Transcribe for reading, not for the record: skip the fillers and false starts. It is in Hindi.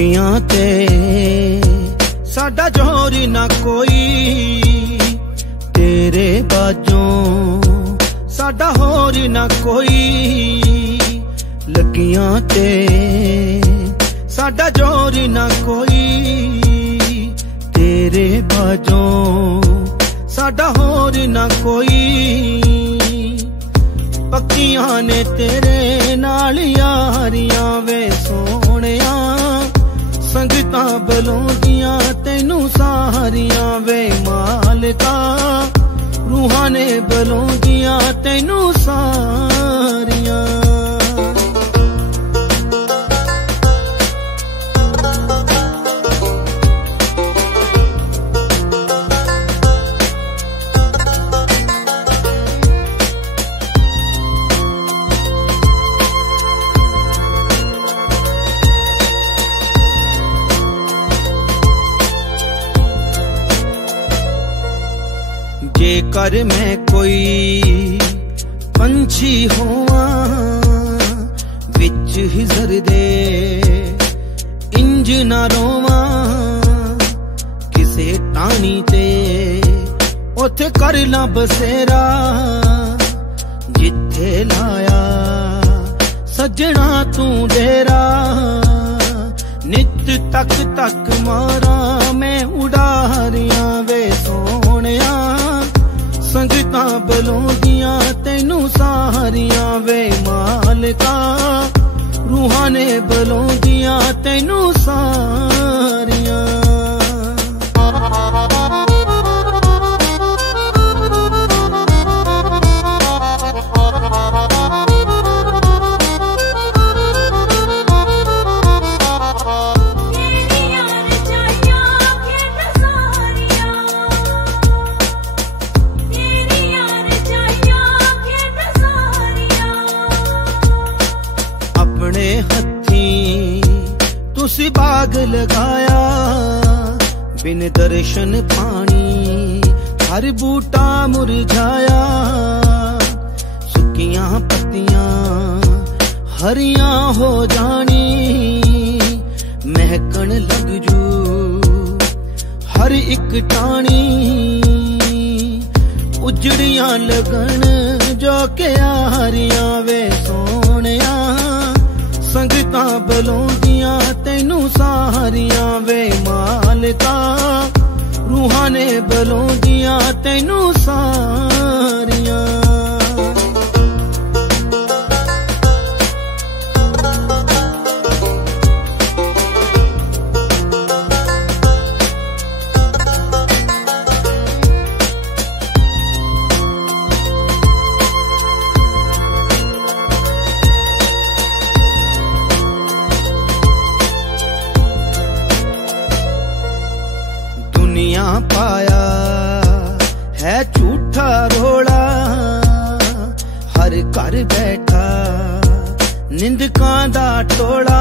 लगियां ते साडा जोर ना कोई, तेरे बाजों साडा होर ना कोई। लगियां ते साडा जोर ना कोई, तेरे बाजों साडा होर ना कोई। पक्कियां ने तेरे नाल यारियां वे सोहणिया, संगतां बलोंदियां तैनू सारियां वे मालका। रूहां ने बलोंदियां तैनू सारियां। जेकर मैं कोई पंछी होवां विच हिजर दे, इंज ना रोवां किसे टानी ते, उथे कर ला बसेरा जिथे लाया सजना तू डेरा। नित तक तक मारा मैं उड़ारियां वे सोहणिया, संगतां बलोंदियां तैनू सारियां वे मालका। रूहां ने बलोंदियां तैनू सारियां। तुसी बाग लगाया बिन दर्शन पानी, हर बूटा मुरझाया। सुकियां पत्तियां हरियां हो जानी, महकन लग जू हर एक टाणी। उजड़ियां लगन जो के यारियां वे सोहणिया, संगतां बलोंदियां तैनू सारियां वे मालका। रूहां ने बलोंदियां तैनू सारियां। दुनिया पाया है झूठा रोड़ा, हर घर बैठा निंदकां दा टोला।